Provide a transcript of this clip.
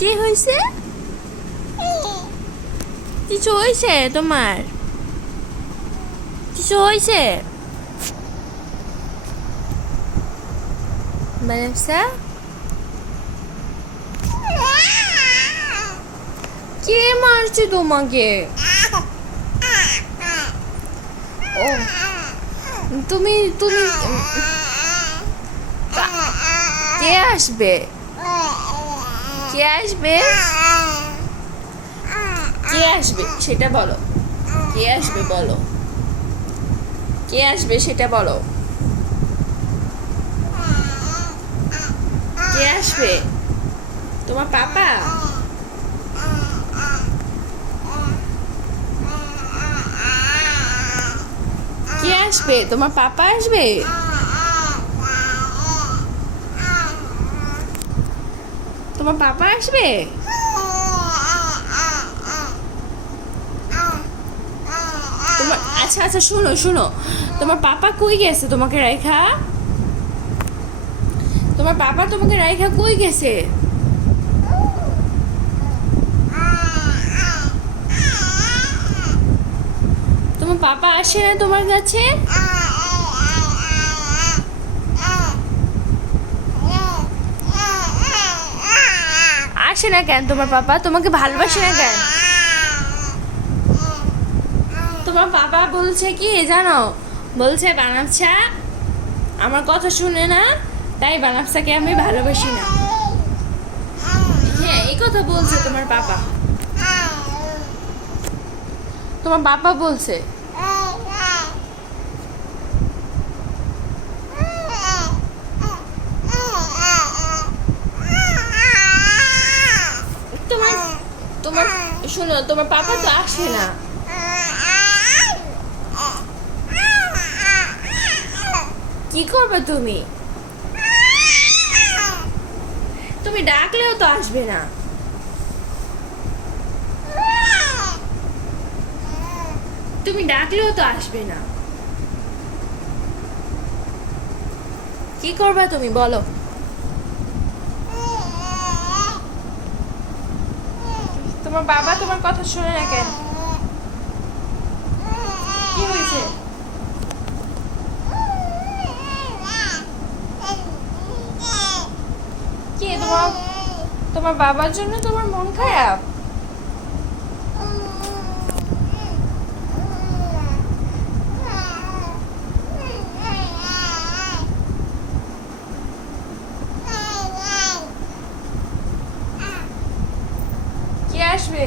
কি হয়েছে? কিছু হয়েছে তোমার? কিছু হয়েছে? বানাফসা, কে মারছে তোমাকে? ও, তুমি তুমি কে আসবে? কে আসবে? কে আসবে সেটা বলো। কে আসবে বলো। কে আসবে সেটা বলো। কে আসবে? তোমার পাপা? কে আসবে? তোমার পাপা আসবে? তোমার পাপা আসবে? তোমার আচ্ছা আচ্ছা, শুনো শুনো, তোমার পাপা কই গেছে তোমাকে রাইখা? তোমার পাপা তোমাকে রাইখা কই গেছে? তোমার পাপা আসে না তোমার কাছে? আসে না কেন তোমার পাপা? তোমাকে ভালোবাসে না কেন? তোমার পাপা বলছে কি জানো? বলছে বানাচ্ছা আমার কথা শুনে না, তাই বানাচ্ছাকে আমি ভালোবাসি না। হ্যাঁ, এই কথা বলছে তোমার পাপা। তোমার বাবা বলছে। তোমার তোমার শোনো, তোমার পাপা তো আসে না। কি করবে তুমি? তুমি ডাকলেও তো আসবে না। তুমি ডাকলেও তো আসবে না। কি করবে তুমি বলো। তোমার বাবা তোমার কথা শুনে না কেন? কি হয়েছে? কি তোমার তোমার বাবার জন্য তোমার মন খারাপ? কে আসবে?